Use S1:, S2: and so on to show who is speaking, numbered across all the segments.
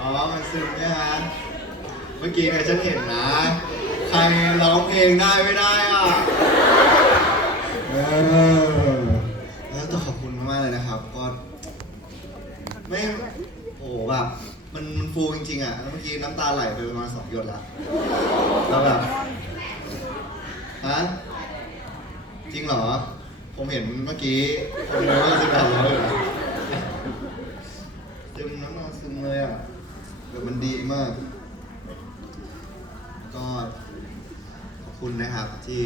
S1: อ๋อมันซึมเนี่ยฮะเมื่อกี้เนี่ยฉันเห็นนะ ใครร้องเพลงได้ไม่ได้อะ เออ แล้วต้องขอบคุณมากๆเลยนะครับ ก็ ไม่โอ้โหแบบมันมันฟูจริงๆอะแล้วเมื่อกี้น้ำตาไหลไปประมาณสองหยดละแล้วแบบฮะจริงเหรอ ผมเห็นเมื่อกี้ผมนึกว่าจะแบบร้อยเลยนะซึมน้ำตาซึมเลยอะแบบมันดีมาก ก็ขอบคุณนะครับที่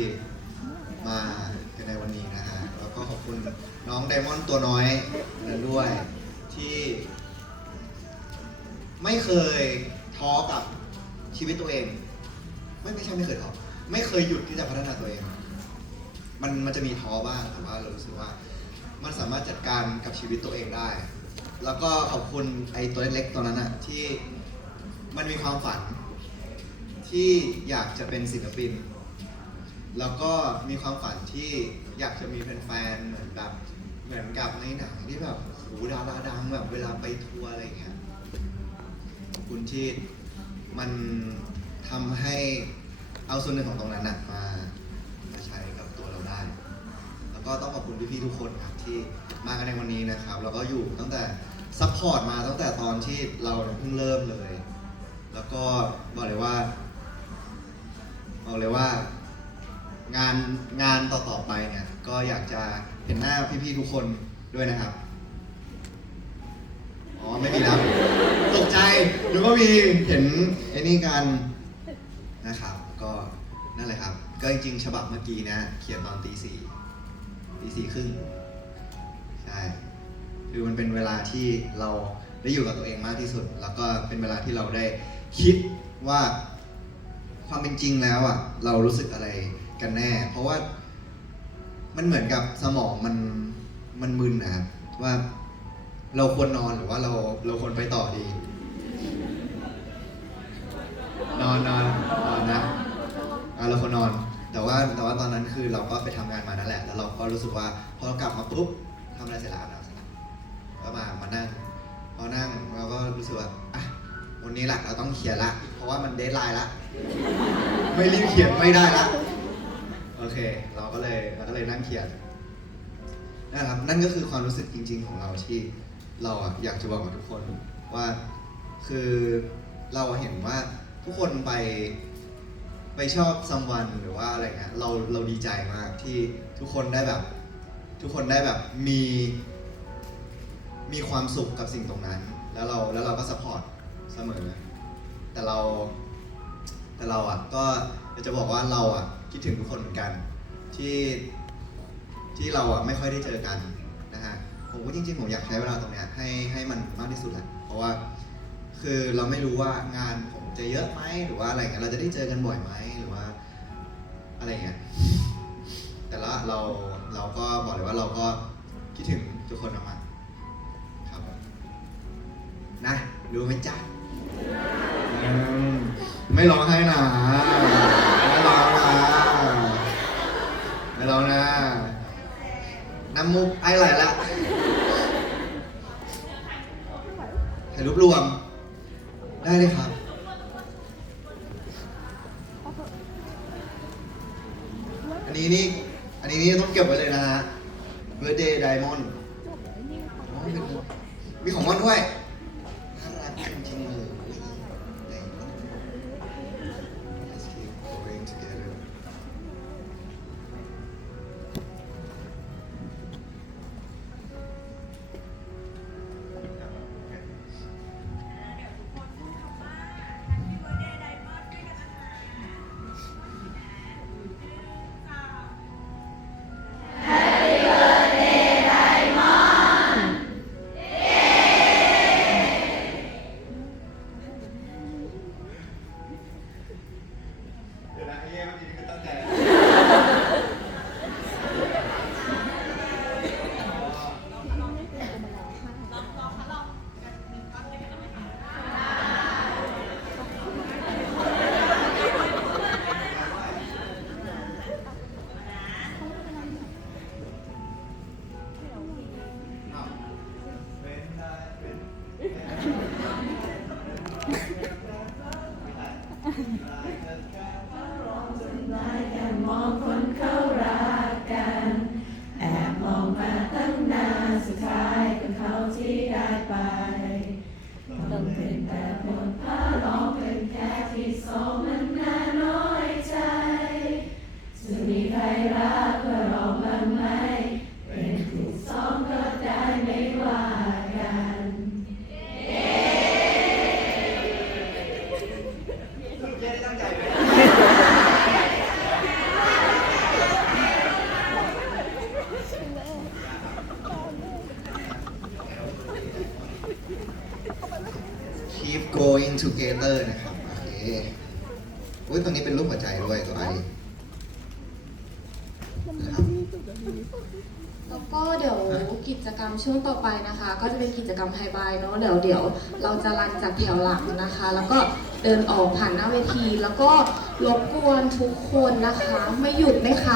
S1: มากันในวันนี้นะฮะแล้วก็ขอบคุณน้องไดมอนด์ตัวน้อยนั้นด้วยที่ ไม่เคยท้อกับชีวิตตัวเอง ไม่ไม่ใช่ไม่เคยท้อไม่เคยหยุดที่จะพัฒนาตัวเอง มันมันจะมีท้อบ้างแต่ว่าเรารู้สึกว่า มันสามารถจัดการกับชีวิตตัวเองได้ แล้วก็ขอบคุณไอ้ตัวเล็กๆตัวนั้นอะที่มันมีความฝัน ที่อยากจะเป็นศิลปิน แล้วก็มีความฝันที่อยากจะมีแฟนๆเหมือนแบบเหมือนกับในหนังที่แบบโหดาราดังแบบเวลาไปทัวร์อะไรอย่างเงี้ยขอบคุณที่มันทำให้เอาส่วนหนึ่งของตรงนั้นนะมา ก็ต้องขอบคุณพี่ๆทุกคนครับที่มากันในวันนี้นะครับแล้วก็อยู่ตั้งแต่ซัพพอร์ตมาตั้งแต่ตอนที่เราเนี่ยเพิ่งเริ่มเลย แล้วก็บอกเลยว่าบอกเลยว่างานงานต่อๆไปเนี่ยก็อยากจะเห็นหน้าพี่ๆทุกคนด้วยนะครับอ๋อไม่มีแล้วตกใจหรือว่ามีเห็นไอ้นี่กันนะครับ ก็นั่นแหละครับ ก็จริงๆฉบับเมื่อกี้นะ เขียนตอนตีสี่ ตีสี่ครึ่งใช่คือมันเป็นเวลาที่เราได้อยู่กับตัวเองมากที่สุด แล้วก็เป็นเวลาที่เราได้คิดว่าความเป็นจริงแล้วอะ เรารู้สึกอะไรกันแน่ เพราะว่ามันเหมือนกับสมองมันมันมึนนะครับว่าเราควรนอนหรือว่าเราเราควรไปต่อดี นอนนอนนอนนะอะเราควรนอน แต่ว่าแต่ว่าตอนนั้นคือเราก็ไปทำงานมานั่นแหละ แล้วเราก็รู้สึกว่าพอเรากลับมาปุ๊บทำอะไรเสร็จแล้วอาบน้ำเสร็จแล้วก็มามานั่ง พอนั่งเราก็รู้สึกว่าอะวันนี้แหละเราต้องเขียนละ เพราะว่ามันเดทไลน์ละ ไม่รีบเขียนไม่ได้ละ โอเค เราก็เลยเราก็เลยนั่งเขียนนะครับนั่นก็คือความรู้สึกจริง ๆ ของเราที่เราอะอยากจะบอกกับทุกคนว่าคือเราเห็นว่าทุกคนไป ไปชอบซัมวันหรือว่าอะไรเงี้ยเราเราดีใจมากที่ทุกคนได้แบบ ทุกคนได้แบบมี มีความสุขกับสิ่งตรงนั้น แล้วเราแล้วเราก็สปอร์ตเสมอแต่เราแต่เราอะก็จะบอกว่าเราอะคิดถึงทุกคนเหมือนกันที่ที่เราอะไม่ค่อยได้เจอกันนะฮะผมก็จริงๆผมอยากใช้เวลาตรงเนี้ยให้ให้มันมากที่สุดแหละเพราะว่า คือเราไม่รู้ว่างานผม จะเยอะไหมหรือว่าอะไรเงี้ยเราจะได้เจอกันบ่อยไหมหรือว่า อะไรเงี้ยแต่ละเราเราก็บอกเลยว่าเราก็คิดถึงทุกคนมากๆครับนะรู้ไหมจ๊ะไม่ร้องให้นะไม่ร้องนะไม่ร้องนะน้ำมุกไอไหลละ อันนี้นี่ อันนี้นี่ต้องเก็บไว้เลยนะฮะ Birthday Diamond อ๋อเป็นมีของม่อนด้วย สุดท้ายเป็นเขาที่ได้ไปต้องเป็นแต่บน
S2: พระรอง
S1: เป็
S2: นแค่ที่สองมันน่าน้อ
S1: ย
S2: ใจ จะมีใครรักก็รอบ้าง
S1: ไหม เป็นถูกซ้อ
S2: มก็ได้ไม่ว่ากัน
S3: เย้ตั้งใจ
S1: keep going together นะครับโอเคอุ้ยตรงนี้เป็นรูปหัวใจด้วยตัวไอ
S3: แล้วก็เดี๋ยวกิจกรรมช่วงต่อไปนะคะ ก็จะเป็นกิจกรรมไฮบายเนาะเดี๋ยวเดี๋ยวเราจะรันจากแถวหลังนะคะ แล้วก็เดินออกผ่านหน้าเวที แล้วก็รบกวนทุกคนนะคะ ไม่หยุดไม่ค้า